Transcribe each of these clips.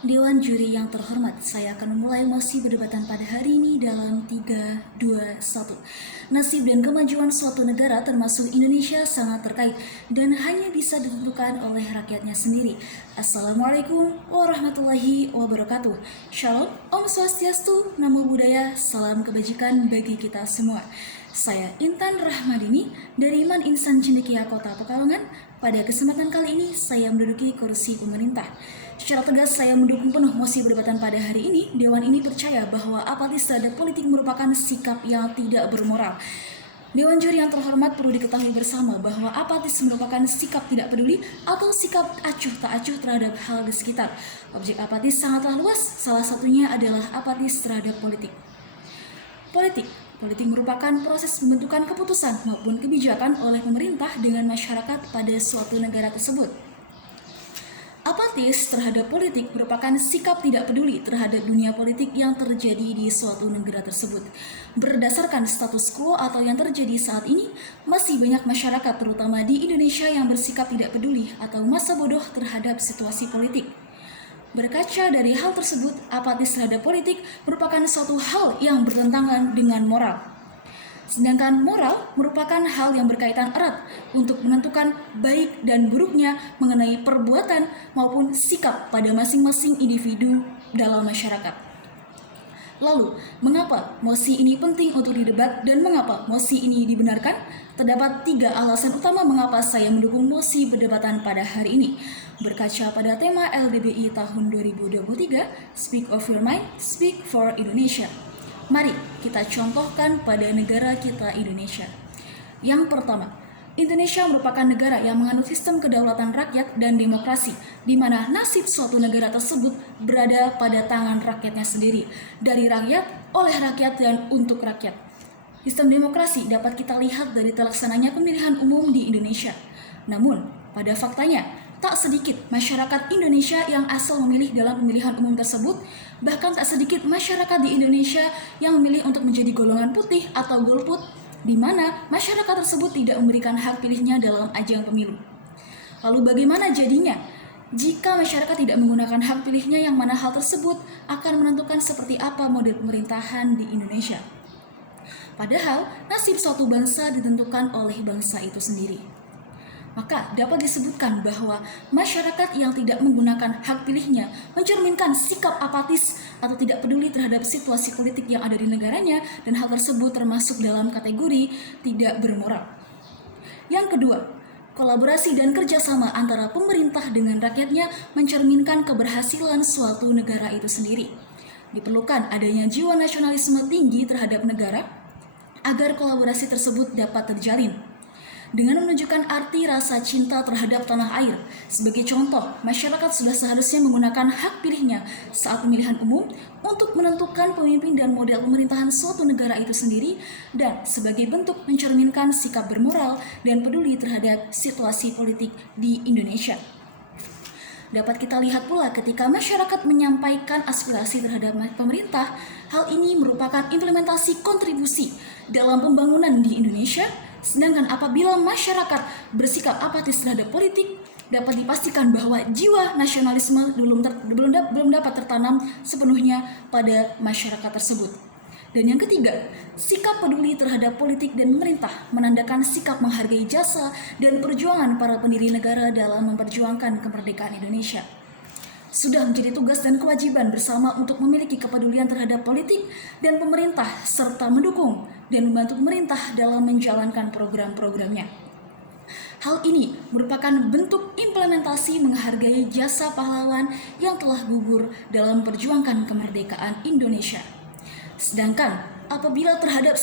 Dewan Juri yang terhormat, saya akan memulai mosi perdebatan pada hari ini dalam 3, 2, 1. Nasib dan kemajuan suatu negara termasuk Indonesia sangat terkait dan hanya bisa ditentukan oleh rakyatnya sendiri. Assalamualaikum warahmatullahi wabarakatuh. Shalom, Om Swastiastu, Namo Buddhaya, salam kebajikan bagi kita semua. Saya Intan Rahmadini dari Man Insan Cendekia Kota Pekalongan. Pada kesempatan kali ini saya menduduki kursi pemerintah. Secara tegas saya mendukung penuh mosi perdebatan pada hari ini. Dewan ini percaya bahwa apatis terhadap politik merupakan sikap yang tidak bermoral. Dewan Juri yang terhormat, perlu diketahui bersama bahwa apatis merupakan sikap tidak peduli atau sikap acuh tak acuh terhadap hal di sekitar. Objek apatis sangatlah luas, salah satunya adalah apatis terhadap politik. Politik merupakan proses pembentukan keputusan maupun kebijakan oleh pemerintah dengan masyarakat pada suatu negara tersebut. Apatis terhadap politik merupakan sikap tidak peduli terhadap dunia politik yang terjadi di suatu negara tersebut. Berdasarkan status quo atau yang terjadi saat ini, masih banyak masyarakat terutama di Indonesia yang bersikap tidak peduli atau masa bodoh terhadap situasi politik. Berkaca dari hal tersebut, apatis terhadap politik merupakan suatu hal yang bertentangan dengan moral. Sedangkan moral merupakan hal yang berkaitan erat untuk menentukan baik dan buruknya mengenai perbuatan maupun sikap pada masing-masing individu dalam masyarakat. Lalu, mengapa mosi ini penting untuk didebat dan mengapa mosi ini dibenarkan? Terdapat 3 alasan utama mengapa saya mendukung mosi perdebatan pada hari ini. Berkaca pada tema LDBI tahun 2023, Speak of Your Mind, Speak for Indonesia. Mari kita contohkan pada negara kita Indonesia. Yang pertama, Indonesia merupakan negara yang menganut sistem kedaulatan rakyat dan demokrasi, di mana nasib suatu negara tersebut berada pada tangan rakyatnya sendiri, dari rakyat, oleh rakyat, dan untuk rakyat. Sistem demokrasi dapat kita lihat dari terlaksananya pemilihan umum di Indonesia. Namun, pada faktanya, tak sedikit masyarakat Indonesia yang asal memilih dalam pemilihan umum tersebut, bahkan tak sedikit masyarakat di Indonesia yang memilih untuk menjadi golongan putih atau golput, di mana masyarakat tersebut tidak memberikan hak pilihnya dalam ajang pemilu. Lalu bagaimana jadinya? Jika masyarakat tidak menggunakan hak pilihnya, yang mana hal tersebut akan menentukan seperti apa model pemerintahan di Indonesia. Padahal, nasib suatu bangsa ditentukan oleh bangsa itu sendiri. Maka dapat disebutkan bahwa masyarakat yang tidak menggunakan hak pilihnya mencerminkan sikap apatis atau tidak peduli terhadap situasi politik yang ada di negaranya, dan hal tersebut termasuk dalam kategori tidak bermoral. Yang kedua, kolaborasi dan kerjasama antara pemerintah dengan rakyatnya mencerminkan keberhasilan suatu negara itu sendiri. Diperlukan adanya jiwa nasionalisme tinggi terhadap negara agar kolaborasi tersebut dapat terjalin. Dengan menunjukkan arti rasa cinta terhadap tanah air. Sebagai contoh, masyarakat sudah seharusnya menggunakan hak pilihnya saat pemilihan umum untuk menentukan pemimpin dan model pemerintahan suatu negara itu sendiri, dan sebagai bentuk mencerminkan sikap bermoral dan peduli terhadap situasi politik di Indonesia. Dapat kita lihat pula ketika masyarakat menyampaikan aspirasi terhadap pemerintah, hal ini merupakan implementasi kontribusi dalam pembangunan di Indonesia. Sedangkan apabila masyarakat bersikap apatis terhadap politik, dapat dipastikan bahwa jiwa nasionalisme belum dapat tertanam sepenuhnya pada masyarakat tersebut. Dan yang ketiga, sikap peduli terhadap politik dan pemerintah menandakan sikap menghargai jasa dan perjuangan para pendiri negara dalam memperjuangkan kemerdekaan Indonesia. Sudah menjadi tugas dan kewajiban bersama untuk memiliki kepedulian terhadap politik dan pemerintah, serta mendukung dan membantu pemerintah dalam menjalankan program-programnya. Hal ini merupakan bentuk implementasi menghargai jasa pahlawan yang telah gugur dalam perjuangan kemerdekaan Indonesia. Sedangkan apabila terdapat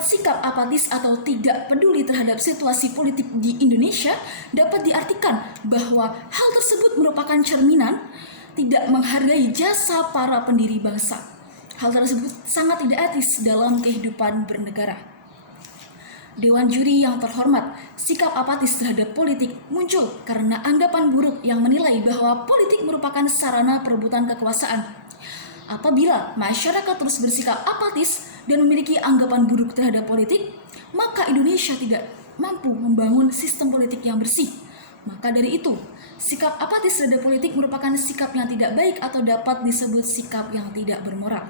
sikap apatis atau tidak peduli terhadap situasi politik di Indonesia, dapat diartikan bahwa hal tersebut merupakan cerminan tidak menghargai jasa para pendiri bangsa. Hal tersebut sangat tidak etis dalam kehidupan bernegara. Dewan Juri yang terhormat, sikap apatis terhadap politik muncul karena anggapan buruk yang menilai bahwa politik merupakan sarana perebutan kekuasaan. Apabila masyarakat terus bersikap apatis dan memiliki anggapan buruk terhadap politik, maka Indonesia tidak mampu membangun sistem politik yang bersih. Maka dari itu, sikap apatis terhadap politik merupakan sikap yang tidak baik atau dapat disebut sikap yang tidak bermoral.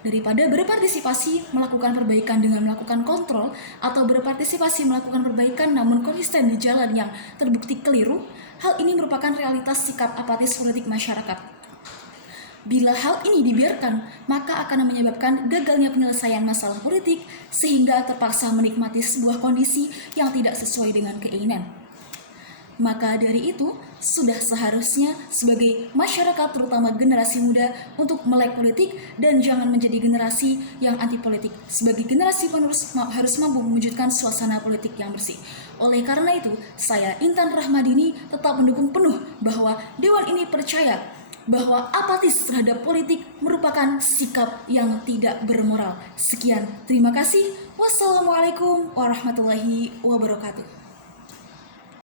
Daripada berpartisipasi melakukan perbaikan dengan melakukan kontrol atau berpartisipasi melakukan perbaikan namun konsisten di jalan yang terbukti keliru, hal ini merupakan realitas sikap apatis politik masyarakat. Bila hal ini dibiarkan, maka akan menyebabkan gagalnya penyelesaian masalah politik sehingga terpaksa menikmati sebuah kondisi yang tidak sesuai dengan keinginan. Maka dari itu, sudah seharusnya sebagai masyarakat terutama generasi muda untuk melek politik dan jangan menjadi generasi yang anti politik. Sebagai generasi penerus harus mampu mewujudkan suasana politik yang bersih. Oleh karena itu, saya Intan Rahmadini tetap mendukung penuh bahwa Dewan ini percaya bahwa apatis terhadap politik merupakan sikap yang tidak bermoral. Sekian, terima kasih. Wassalamualaikum warahmatullahi wabarakatuh.